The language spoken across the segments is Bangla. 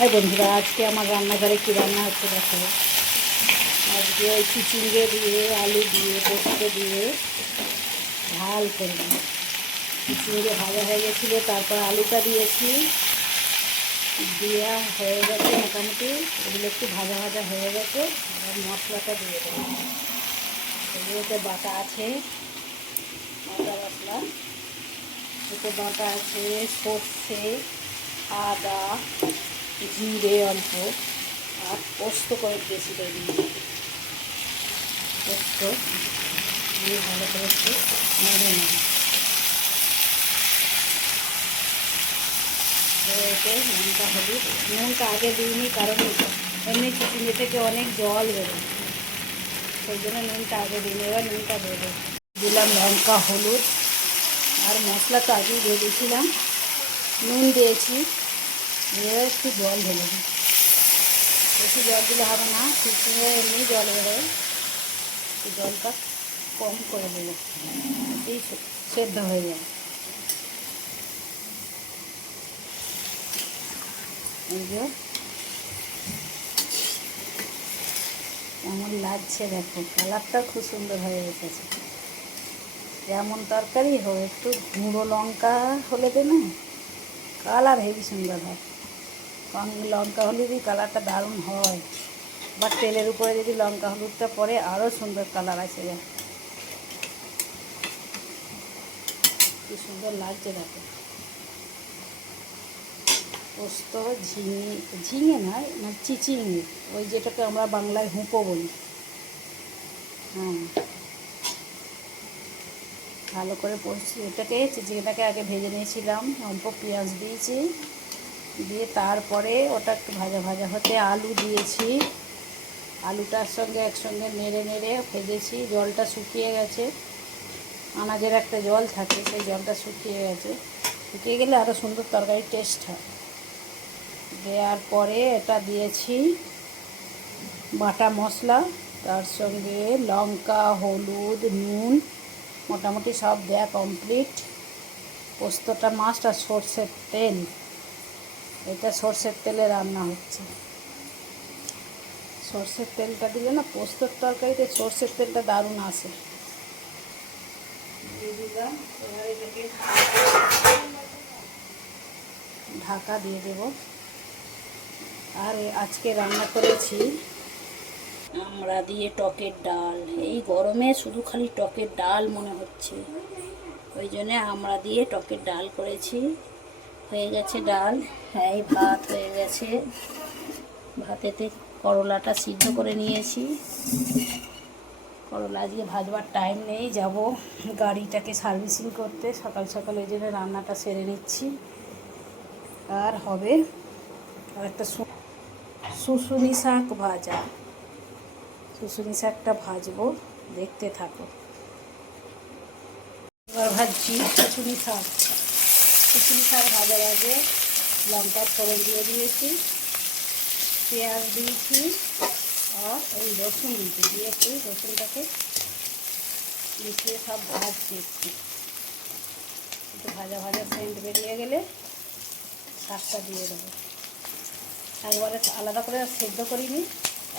আর বন্ধুরা, আজকে আমার রান্নাঘরে কী রান্না হচ্ছে দেখো। আজকে ওই চিচিঙ্গে দিয়ে, আলু দিয়ে, পোস্ত দিয়ে ঝাল করব। চিচিঙ্গে ভাজা হয়ে গেছিলো, তারপর আলুটা দিয়েছি, দেওয়া হয়ে গেছে মোটামুটি। এগুলো একটু ভাজা ভাজা হয়ে গেছে। আর মশলাটা দিয়ে দেবো। এগুলোতে বাটা আছে, বাটা মশলা এতে বাটা আছে সর্ষে, আদা, জিরে অল্প, আর পোস্ত করে বেশি করে দিই। পোস্ত দিয়ে ভালো করে একটু নেড়ে নেব। এতে নুনটা হলুদ, নুনটা আগে দিইনি কারণ এমনি চিচিঙ্গে থেকে অনেক জল বেরোয়, সেই জন্য নুনটা আগে দিইনি। এবার নুনটা দেবো, দিলাম লঙ্কা, হলুদ আর মশলা তো আগেই দিয়ে দিয়েছিলাম, নুন দিয়েছি। এবার একটু জল ঢেলে দিই, বেশি জল দিলে হবে না, চিচিঙ্গে এমনি জল বেরোয়, একটু জলটা কম করে দেবো, এতেই সেদ্ধ হয়ে যায়। এই যে কেমন লাগছে দেখো, কালারটা খুব সুন্দর হয়ে গেছে। যেমন তরকারি হোক, একটু গুঁড়ো লঙ্কা হলে দে না, কালার হেবি সুন্দর হয়। লঙ্কা হলুদই কালারটা দারুণ হয়, বা তেলের উপরে যদি লঙ্কা হলুদটা পরে আরও সুন্দর কালার আসে যায়। কি সুন্দর লাগছে দেখো। পোস্ত, ঝিঙে, ঝিঙে নয় মানে চিচিঙ্গে, ওই যেটাকে আমরা বাংলায় হুঁপো বলি। হ্যাঁ, ভালো করে এটাকে চিচিঙ্গেটাকে আগে ভেজে নিয়েছিলাম, অল্প পেঁয়াজ দিয়েছি, দিয়ে তারপরে ওটা একটু ভাজা ভাজা হতে আলু দিয়েছি। আলুটার সঙ্গে একসঙ্গে নেড়ে নেড়ে ভেজেছি। জলটা শুকিয়ে গেছে, আনাজের একটা জল থাকে, সেই জলটা শুকিয়ে গেছে। শুকিয়ে গেলে আরও সুন্দর তরকারি টেস্ট হয়। দেওয়ার পরে এটা দিয়েছি বাটা মশলা, তার সঙ্গে লঙ্কা, হলুদ, নুন, মোটামুটি সব দেয়া কমপ্লিট। পোস্তটা মাস্ট, আর সর্ষের তেল, এটা সর্ষের তেলে রান্না হচ্ছে। সর্ষের তেলটা দিলে না পোস্তর তরকারিতে সর্ষের তেলটা দারুণ আসে। দিয়ে দিলাম, এবার এটাকে ঢাকা দিয়ে দেব। আর আজকে রান্না করেছি আমরা দিয়ে টকের ডাল। এই গরমে শুধু খালি টকের ডাল মনে হচ্ছে, ওই জন্যে আমরা দিয়ে টকের ডাল করেছি। হয়ে গেছে ডাল, এই ভাত হয়ে গেছে। ভাতেতে করলাটা সিদ্ধ করে নিয়েছি। করলা আজকে ভাজবার টাইম নেই, যাব গাড়িটাকে সার্ভিসিং করতে সকাল সকাল, ওই জন্য রান্নাটা সেরে নিচ্ছি। আর হবে আর একটা শুশুনি শাক ভাজা, শুশুনি শাকটা ভাজবো, দেখতে থাকো। এবার ভাজছি শুশুনি শাক। শুশুনি শাক ভাজার আগে লঙ্কার ফোড়ন দিয়ে দিয়েছি, পেঁয়াজ দিয়েছি, আর ওই রসুন দিয়েছি, দিয়ে একটু রসুনটাকে মিশিয়ে সব ভাজছি। একটু ভাজা ভাজা সেন্ট বেরিয়ে গেলে শাকটা দিয়ে দেবো। একবারে আলাদা করে সেদ্ধ করিনি,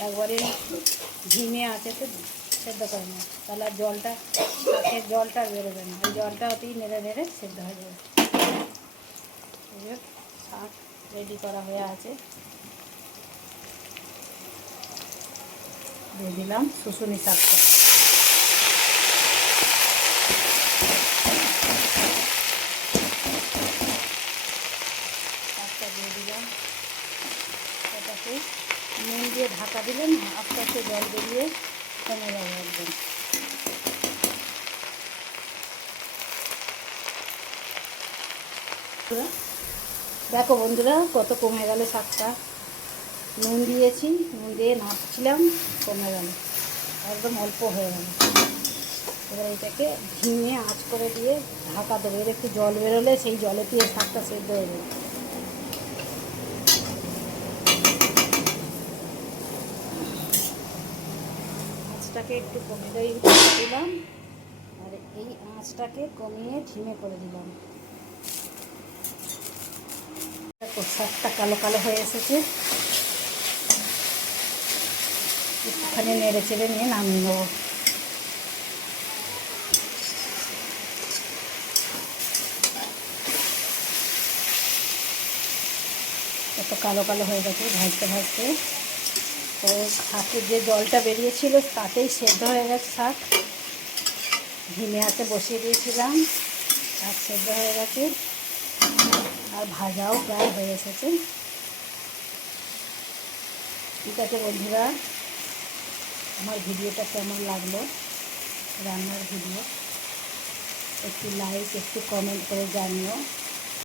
একবারে ঝিঙে আঁচেতে সেদ্ধ করে নেব, তাহলে জলটা, শাকের জলটা বেরোবে না, ওই জলটা ওতেই নেড়ে নেড়ে সেদ্ধ হয়ে যাবে। শাক রেডি করা হয়ে আছে, দিয়ে দিলাম শুশুনি শাকটা। শাকটা দিয়ে দিলাম, এটাকে নুন দিয়ে ঢাকা দিলে না আস্তে আস্তে জল বেরিয়ে কমে যাবে একদম। দেখো বন্ধুরা, কত কমে গেল শাকটা। নুন দিয়েছি, নুন দিয়ে নাড়ছিলাম, কমে গেল, একদম অল্প হয়ে গেল। এবার এটাকে ঝিঙে আঁচ করে দিয়ে ঢাকা দেবো। এর একটু জল বেরোলে সেই জলে দিয়ে শাকটা সেদ্ধ হয়ে যাবে। আঁচটাকে একটু কমিয়ে দিলাম, আর এই আঁচটাকে কমিয়ে ঝিমে করে দিলাম। শাকটা কালো কালো হয়ে এসেছে, একটুখানি নেড়ে চেড়ে নিয়ে নামিয়ে নেবো। এত কালো কালো হয়ে গেছে ভাজতে ভাজতে। তো শাকের যে জলটা বেরিয়েছিল তাতেই সেদ্ধ হয়ে গেছে শাক। ধিমে আঁচে বসিয়ে দিয়েছিলাম, শাক সেদ্ধ হয়ে গেছে আর ভাজাও প্রায় হয়ে এসেছে। ঠিক আছে বন্ধুরা, আমার ভিডিওটা কেমন লাগলো, রান্নার ভিডিও, একটু লাইক একটু কমেন্ট করে জানিও।